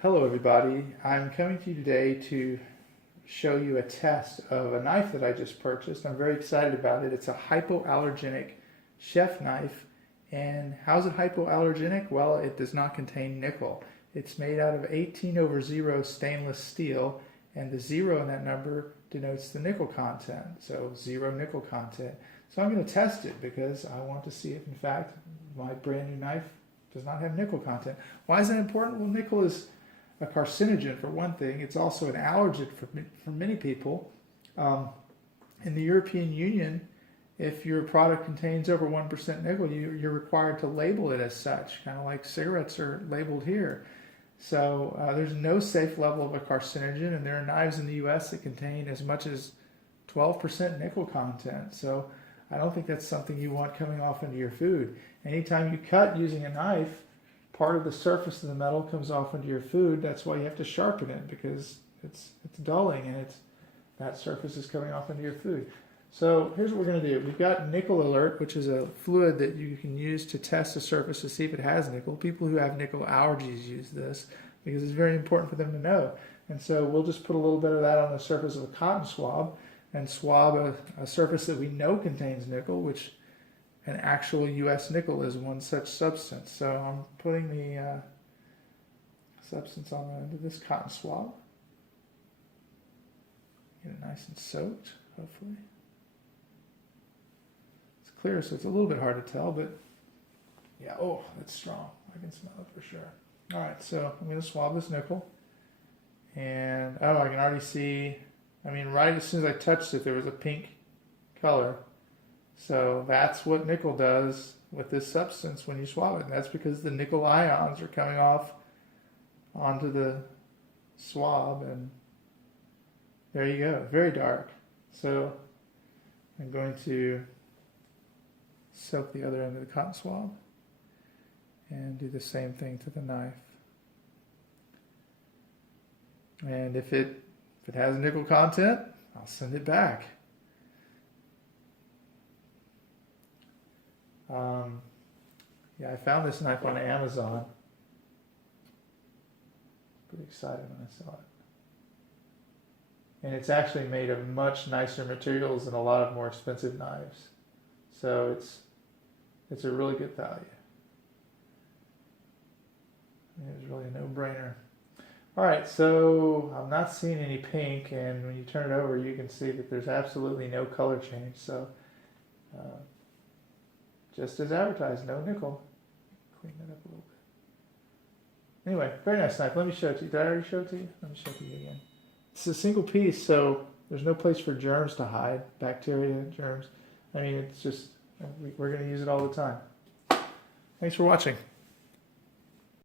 Hello everybody, I'm coming to you today to show you a test of a knife that I just purchased. I'm very excited about it. It's a hypoallergenic chef knife. And how's it hypoallergenic? Well, it does not contain nickel. It's made out of 18/0 stainless steel, and the 0 in that number denotes the nickel content, so 0 nickel content. So I'm going to test it because I want to see if in fact my brand new knife does not have nickel content. Why is that important? Well, nickel is a carcinogen for one thing. It's also an allergen for many people. In the European Union, if your product contains over 1% nickel, you're required to label it as such, kind of like cigarettes are labeled here. So there's no safe level of a carcinogen, and there are knives in the US that contain as much as 12% nickel content. So I don't think that's something you want coming off into your food. Anytime you cut using a knife, part of the surface of the metal comes off into your food. That's why you have to sharpen it, because it's dulling and that surface is coming off into your food. So here's what we're going to do. We've got Nickel Alert, which is a fluid that you can use to test the surface to see if it has nickel. People who have nickel allergies use this because it's very important for them to know. And so we'll just put a little bit of that on the surface of a cotton swab and swab a surface that we know contains nickel, which an actual US nickel is one such substance. So I'm putting the substance on the end of this cotton swab. Get it nice and soaked, hopefully. It's clear, so it's a little bit hard to tell, but yeah, oh, that's strong. I can smell it for sure. All right, so I'm going to swab this nickel. And, oh, I can already see, I mean, right as soon as I touched it, there was a pink color. So that's what nickel does with this substance when you swab it. And that's because the nickel ions are coming off onto the swab, and there you go, very dark. So I'm going to soak the other end of the cotton swab and do the same thing to the knife. And if it has nickel content, I'll send it back. Yeah, I found this knife on Amazon. Pretty excited when I saw it. And it's actually made of much nicer materials than a lot of more expensive knives. So it's a really good value. It was really a no-brainer. All right, so I'm not seeing any pink, and when you turn it over, you can see that there's absolutely no color change. So just as advertised, no nickel. Clean that up a little bit. Anyway, very nice knife. Let me show it to you. Did I already show it to you? Let me show it to you again. It's a single piece, so there's no place for germs to hide, bacteria, germs. I mean, it's just, we're going to use it all the time. Thanks for watching.